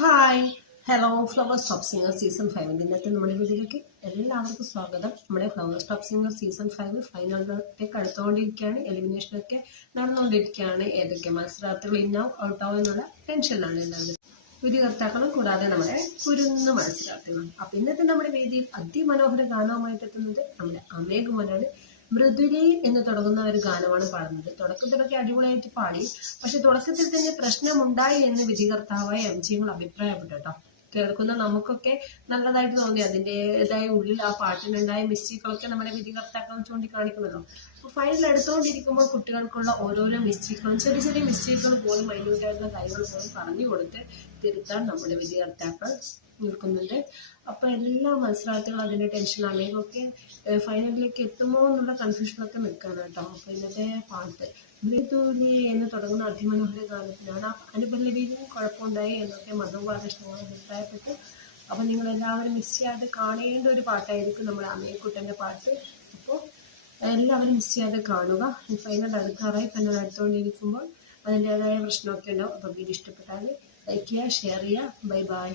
Hi hello flowers top singer season 5 ഇന്നത്തെ നമ്മുടെ വീഡിയോയിലേക്ക് എല്ലാവർക്കും സ്വാഗതം. നമ്മുടെ ഫ്ലവേഴ്സ് ടോപ്പ് സിംഗർ സീസൺ 5 ഫൈനലിലേക്ക് അടുത്തുകൊണ്ടിരിക്കുകയാണ്. എലിമിനേഷനൊക്കെ നടന്നുകൊണ്ടിരിക്കുകയാണ്. ഏതൊക്കെ മത്സരാർത്ഥികൾ ഇന്നാവും ഔട്ടാവും എന്നുള്ള ടെൻഷനിലാണ് എല്ലാവരും, വിധികർത്താക്കളും കൂടാതെ നമ്മുടെ കുരുന്ന് മത്സരാർത്ഥികളും. അപ്പൊ ഇന്നത്തെ നമ്മുടെ വേദിയിൽ അതിമനോഹര ഗാനവുമായിട്ട് എത്തുന്നത് നമ്മുടെ അമേഘുമനാണ്. മൃദുലി എന്ന് തുടങ്ങുന്ന ഒരു ഗാനമാണ് പാടുന്നത്. തുടക്കത്തിലൊക്കെ അടിപൊളിയായിട്ട് പാടി, പക്ഷെ തുടക്കത്തിൽ തന്നെ പ്രശ്നമുണ്ടായി എന്ന് വിധികർത്താവായ എംജിങ്ങൾ അഭിപ്രായപ്പെട്ടു കേട്ടോ. കേൾക്കുന്ന നമുക്കൊക്കെ നല്ലതായിട്ട് തോന്നി. അതിൻ്റെതായ ഉള്ളിൽ ആ പാട്ടിനുണ്ടായ മിസ്റ്റേക്കുകളൊക്കെ നമ്മുടെ വിധികർത്താക്കൾ ചൂണ്ടിക്കാണിക്കുന്നല്ലോ. അപ്പോൾ ഫൈനൽ എടുത്തുകൊണ്ടിരിക്കുമ്പോൾ കുട്ടികൾക്കുള്ള ഓരോരോ മിസ്റ്റേക്കുകളും ചെറിയ ചെറിയ മിസ്റ്റേക്കുകൾ പോലും മൈന്യൂട്ടായിട്ടുള്ള കാര്യങ്ങൾ പോലും പറഞ്ഞു കൊടുത്ത് തിരുത്താൻ നമ്മുടെ വിധികർത്താക്കൾ നിൽക്കുന്നുണ്ട്. അപ്പൊ എല്ലാ മത്സരാർത്ഥികളും അതിന്റെ ടെൻഷനാണ്. ഇതൊക്കെ ഫൈനലിലേക്ക് എത്തുമോ എന്നുള്ള കൺഫ്യൂഷനൊക്കെ നിൽക്കാണ് കേട്ടോ. അപ്പൊ ഇന്നത്തെ പാട്ട് മൃദുലി എന്ന് തുടങ്ങുന്ന അതിമനോഹര ഗാനത്തിനാണ് ആ അനുപല്ലവിയിലും കുഴപ്പമുണ്ടായി എന്നൊക്കെ മധു ബാലകൃഷ്ണൻ അഭിപ്രായപ്പെട്ടു. അപ്പൊ നിങ്ങൾ എല്ലാവരും മിസ് ചെയ്യാതെ കാണേണ്ട ഒരു പാട്ടായിരിക്കും നമ്മുടെ അമേക്കുട്ടന്റെ പാട്ട്. അപ്പോൾ എല്ലാവരും മിസ് ചെയ്യാതെ കാണുക. ഫൈനൽ അടുക്കാറായി ഫൈനൽ അടുത്തുകൊണ്ടിരിക്കുമ്പോൾ അതിൻ്റെതായ പ്രശ്നമൊക്കെ ഉണ്ടാവും. അപ്പോൾ വീഡിയോ ഇഷ്ടപ്പെട്ടാൽ ലൈക്ക് ചെയ്യുക, ഷെയർ ചെയ്യുക. Bye bye.